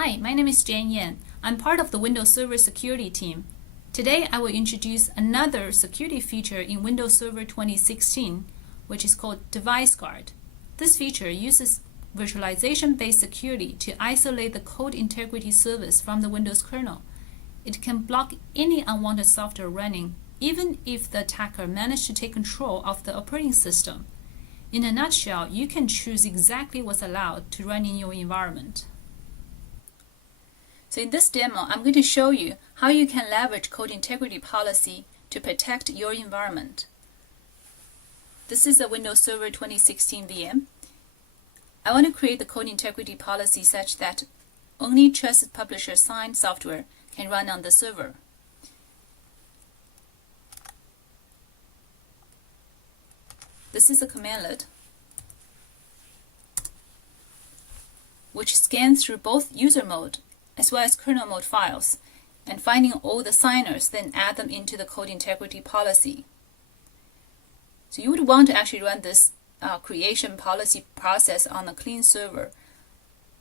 Hi, my name is Jan Yan. I'm part of the Windows Server security team. Today, I will introduce another security feature in Windows Server 2016, which is called Device Guard. This feature uses virtualization-based security to isolate the code integrity service from the Windows kernel. It can block any unwanted software running, even if the attacker managed to take control of the operating system. In a nutshell, you can choose exactly what's allowed to run in your environment. So in this demo, I'm going to show you how you can leverage code integrity policy to protect your environment. This is a Windows Server 2016 VM. I want to create the code integrity policy such that only trusted publisher signed software can run on the server. This is a commandlet which scans through both user mode as well as kernel mode files, and finding all the signers, then add them into the code integrity policy. So you would want to actually run this creation policy process on a clean server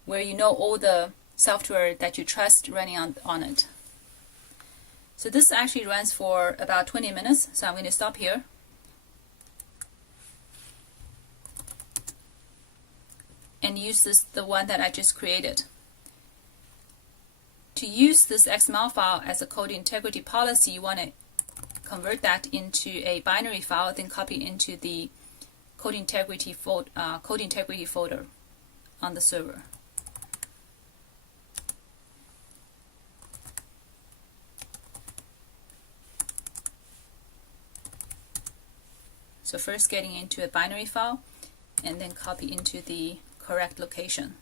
where you know all the software that you trust running on it. So this actually runs for about 20 minutes, so I'm going to stop here. And use the one that I just created. To use this XML file as a code integrity policy, you want to convert that into a binary file, then copy it into the code integrity folder on the server. So first getting into a binary file, and then copy into the correct location.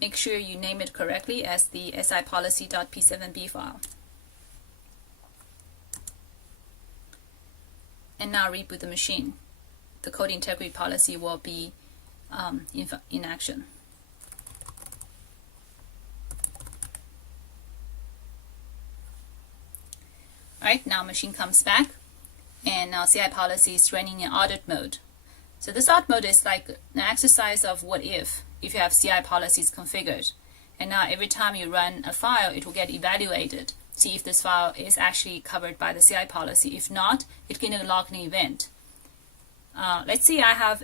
Make sure you name it correctly as the sipolicy.p7b file. And now reboot the machine. The code integrity policy will be in action. Alright, now machine comes back, and now CI policy is running in audit mode. So this audit mode is like an exercise of what if you have CI policies configured. And now every time you run a file, it will get evaluated. See if this file is actually covered by the CI policy. If not, it's going to log an event. Let's say I have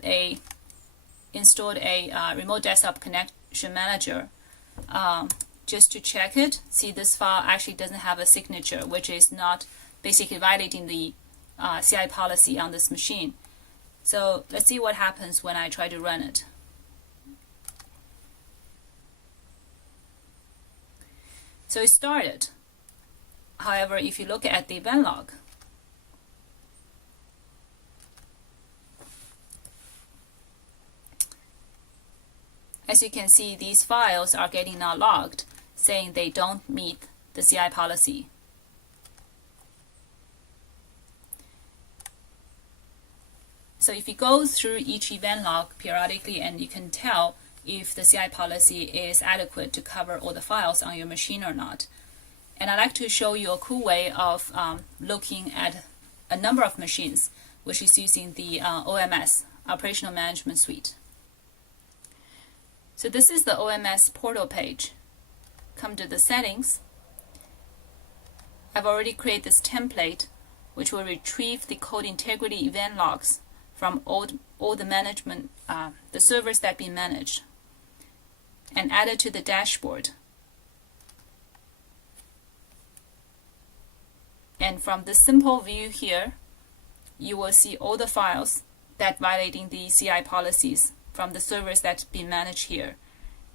installed a remote desktop connection manager just to check it. See, this file actually doesn't have a signature, which is not basically violating the CI policy on this machine. So let's see what happens when I try to run it. So it started. However, if you look at the event log, as you can see, these files are getting now logged, saying they don't meet the CI policy. So if you go through each event log periodically, and you can tell if the CI policy is adequate to cover all the files on your machine or not. And I'd like to show you a cool way of looking at a number of machines, which is using the OMS, Operational Management Suite. So this is the OMS portal page. Come to the settings. I've already created this template, which will retrieve the code integrity event logs from all the management, the servers that have been managed, and add it to the dashboard. And from this simple view here, you will see all the files that violating the CI policies from the servers that's been managed here.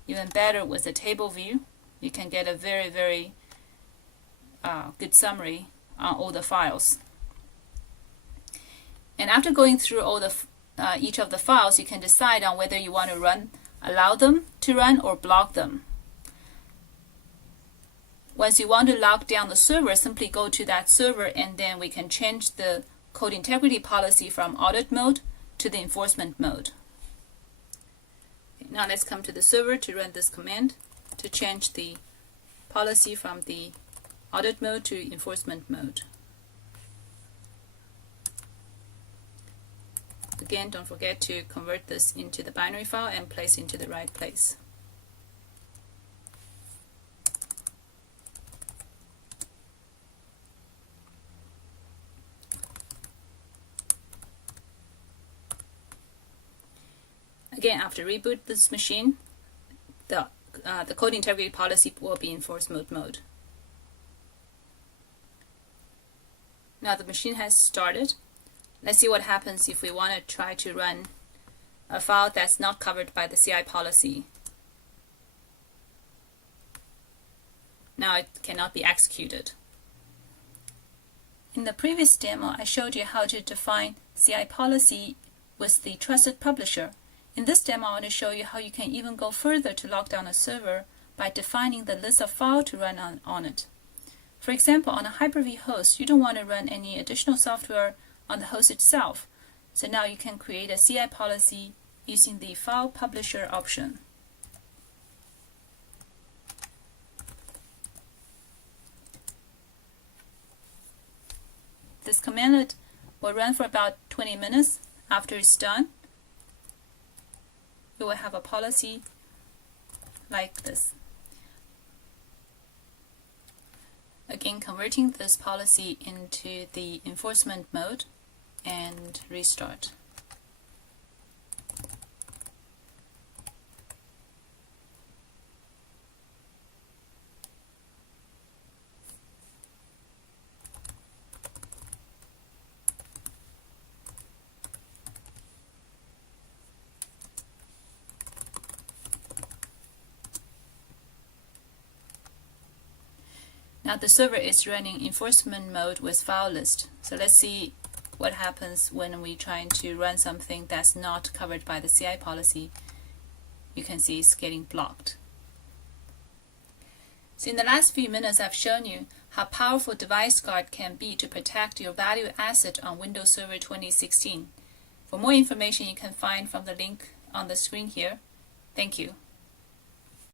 Even better with the table view, you can get a very, very good summary on all the files. And after going through all the each of the files, you can decide on whether you want to allow them to run or block them. Once you want to lock down the server, simply go to that server, and then we can change the code integrity policy from audit mode to the enforcement mode. Now let's come to the server to run this command to change the policy from the audit mode to enforcement mode. Again, don't forget to convert this into the binary file and place into the right place. Again, after reboot this machine, the code integrity policy will be in force mode. Now the machine has started. Let's see what happens if we want to try to run a file that's not covered by the CI policy. Now it cannot be executed. In the previous demo, I showed you how to define CI policy with the trusted publisher. In this demo, I want to show you how you can even go further to lock down a server by defining the list of files to run on it. For example, on a Hyper-V host, you don't want to run any additional software on the host itself. So now you can create a CI policy using the File Publisher option. This commandlet will run for about 20 minutes. After it's done, you will have a policy like this. Again, converting this policy into the enforcement mode and restart. Now the server is running enforcement mode with file list. So let's see what happens when we try to run something that's not covered by the CI policy. You can see it's getting blocked. So in the last few minutes, I've shown you how powerful Device Guard can be to protect your value asset on Windows Server 2016. For more information, you can find from the link on the screen here. Thank you.